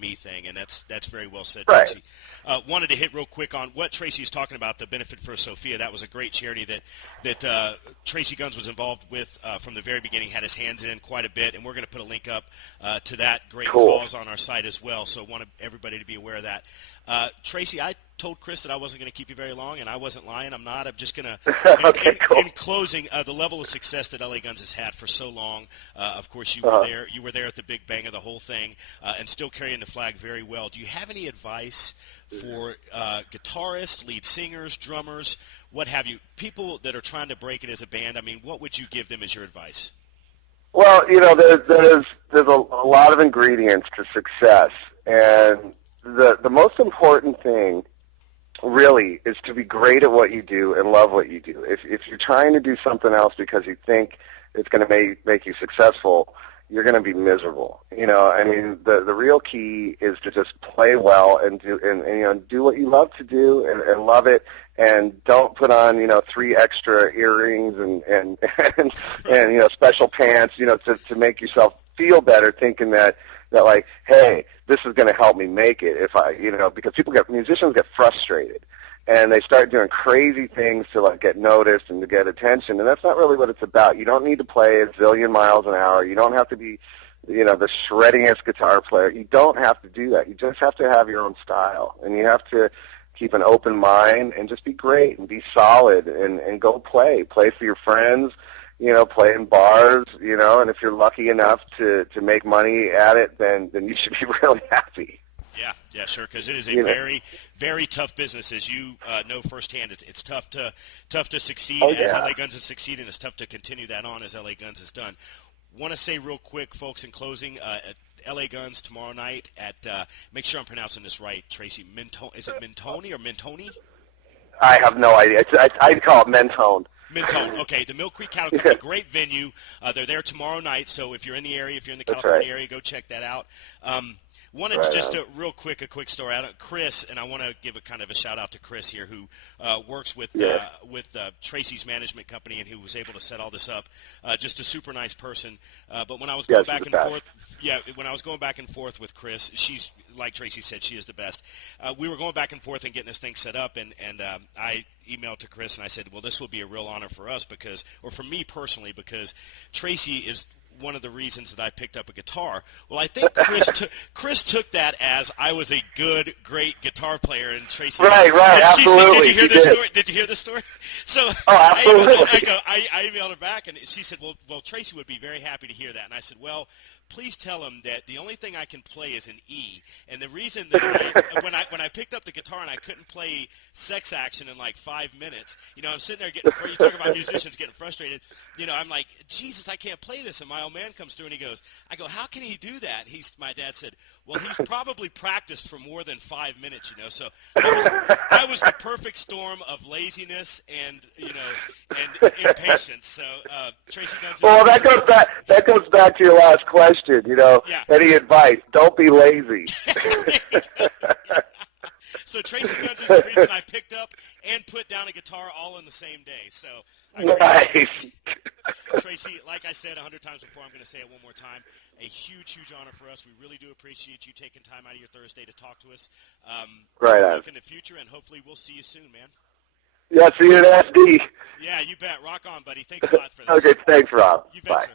me thing, and that's very well said, Right. Tracii. Wanted to hit real quick on what Tracii is talking about, the Benefit for Sophia. That was a great charity that Tracii Guns was involved with from the very beginning, had his hands in quite a bit, and we're going to put a link up to that great cause on our site as well, so I want everybody to be aware of that. Tracii, I told Chris that I wasn't going to keep you very long, and I wasn't lying. I'm not. I'm just going to, Okay, cool. in closing, the level of success that LA Guns has had for so long, of course, you were there. You were there at the big bang of the whole thing, and still carrying the flag very well. Do you have any advice for guitarists, lead singers, drummers, what have you, people that are trying to break it as a band? I mean, what would you give them as your advice? Well, there's a lot of ingredients to success, and the most important thing really is to be great at what you do and love what you do. If you're trying to do something else because you think it's going to make you successful, you're going to be miserable. I mean, the real key is to just play well and do what you love to do and love it, and don't put on 3 extra earrings and special pants to make yourself feel better, thinking that like, hey, this is going to help me make it. If I because musicians get frustrated, and they start doing crazy things to like get noticed and to get attention, and that's not really what it's about. You don't need to play a zillion miles an hour. You don't have to be, the shreddingest guitar player. You don't have to do that. You just have to have your own style, and you have to keep an open mind and just be great and be solid and go play for your friends. Play in bars, and if you're lucky enough to make money at it, then you should be really happy. Yeah, sure, because it is a very, very tough business, as you know firsthand. It's tough to succeed as LA Guns has succeeded, and it's tough to continue that on as LA Guns has done. Want to say real quick, folks, in closing, LA Guns tomorrow night at, make sure I'm pronouncing this right, Tracii, is it Mentone or Mentone? I have no idea. I'd call it Mentone. Mentone. Okay, the Mill Creek Cattle Company, great venue. They're there tomorrow night, so if you're in the area, if you're in the California area, go check that out. Wanted to just a quick story out of Chris, and I want to give a kind of a shout out to Chris here, who works with Tracii's management company, and who was able to set all this up. Just a super nice person. But when I was going back and forth, when I was going back and forth with Chris, she's like Tracii said, she is the best. We were going back and forth and getting this thing set up, and I emailed to Chris and I said, well, this will be a real honor for us or for me personally, because Tracii is one of the reasons that I picked up a guitar. Well, I think Chris took that as I was a great guitar player, and Tracii. Right, absolutely. Did you hear this story? Did you hear this story? So I emailed her back, and she said, well, Tracii would be very happy to hear that. And I said, well, please tell him that the only thing I can play is an E. And the reason that when I picked up the guitar and I couldn't play Sex Action in like 5 minutes, I'm sitting there you talk about musicians getting frustrated. I'm like, Jesus, I can't play this. And my old man comes through and he goes, how can he do that? My dad said, well, he's probably practiced for more than 5 minutes, So I was the perfect storm of laziness and impatience. So Tracii Guns. Well, that goes back to your last question. Any advice? Don't be lazy. So Tracii Guns is the reason I picked up and put down a guitar all in the same day. So nice. Tracii, like I said 100 times before, I'm going to say it one more time. A huge, huge honor for us. We really do appreciate you taking time out of your Thursday to talk to us. Right on. Look in the future, and hopefully we'll see you soon, man. Yeah, see you at SD. Yeah, you bet. Rock on, buddy. Thanks a lot for this. Okay, thanks, Rob. You bet, Bye. sir.